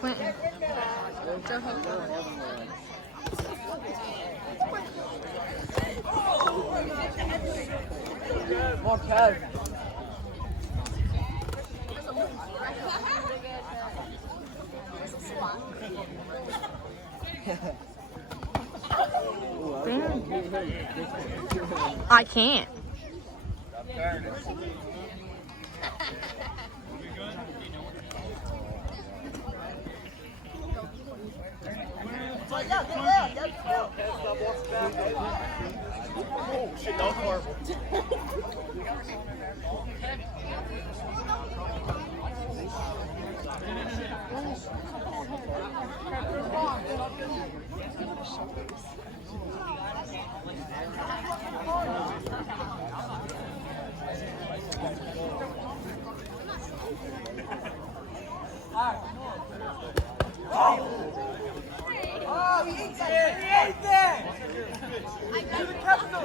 Quintin. Come on, Kev. I can't. Oh, shit, that was horrible. Oh, he ate that! He ate that! To the capital!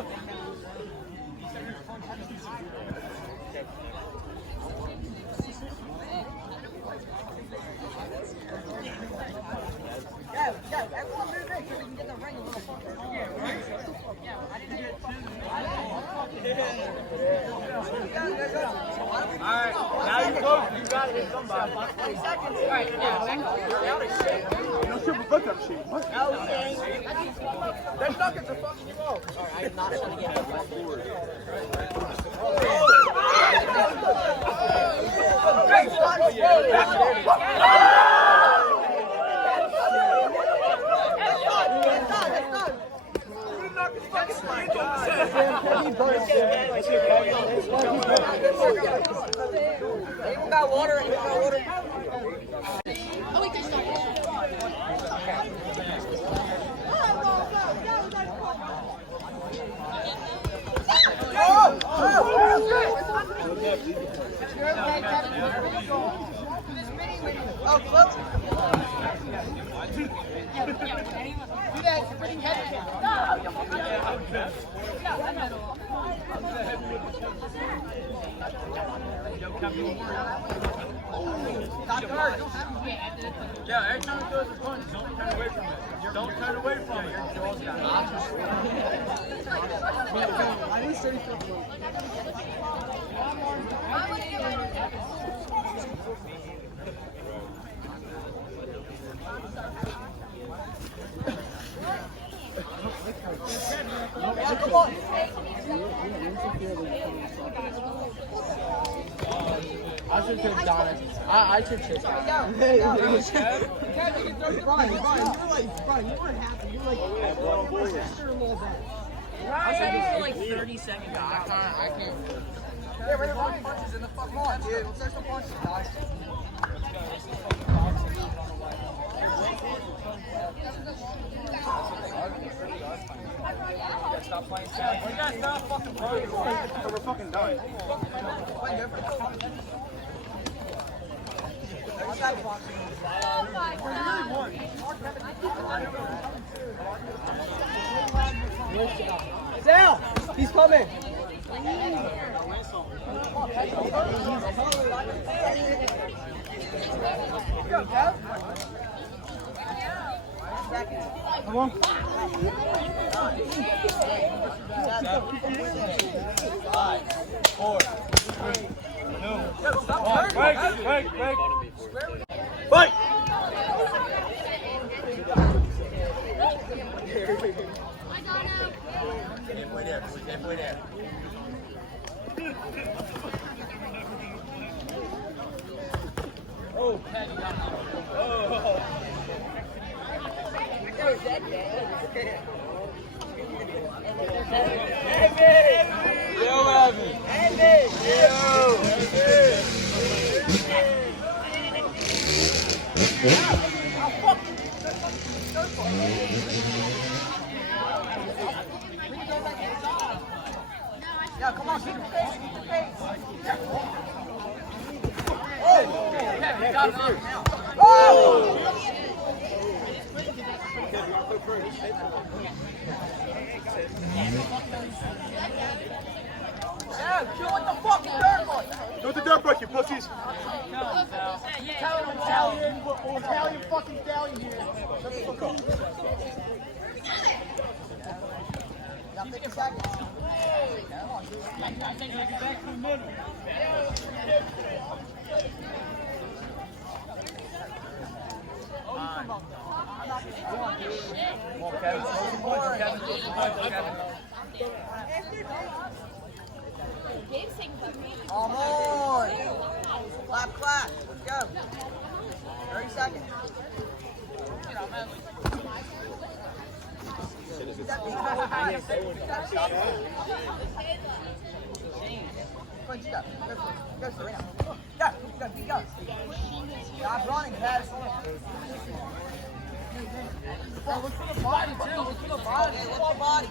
Yeah, everyone move in so we can get the ring a little farther. Yeah, right? Yeah, I didn't get it. Alright, now you go. You gotta hit somebody. 20 seconds. Alright, yeah. No triple foot up shit. What? They're stuck at the fucking wall. Alright, I'm not trying to get that forward. Anyone got water? Anyone got water? Oh, wait, there's not. Oh, close. Do that spring head. Yeah, every time it goes to punch, don't turn away from it. Don't turn away from it. Your jaw's got I need 34. Yeah, come on. I should take Donna. I should take Donna. Hey, you can throw Brian. Brian, you weren't happy. You were like, sure a little bit. I was thinking for like 30 seconds. I can't. Yeah, we're throwing punches in the fucking lawn, dude. Let's start some punches, guys. Stop playing sad. You guys stop fucking playing. We're fucking done. Oh my God. Sal, he's coming. Come on. 5, 4, 3, 2, 1. Break. Fight! Halfway there, boys. Halfway there. Oh, Patty got it. Oh. There's that guy. Yo, Abby. Yeah, come on, keep the pace, Oh! Kevin, got it now. Oh! Yeah, chill with the fucking dirt bike. Do the dirt bike, you pussies. Italian Stop running, Pat. Look for the body, too. Look for the body. Look for the body.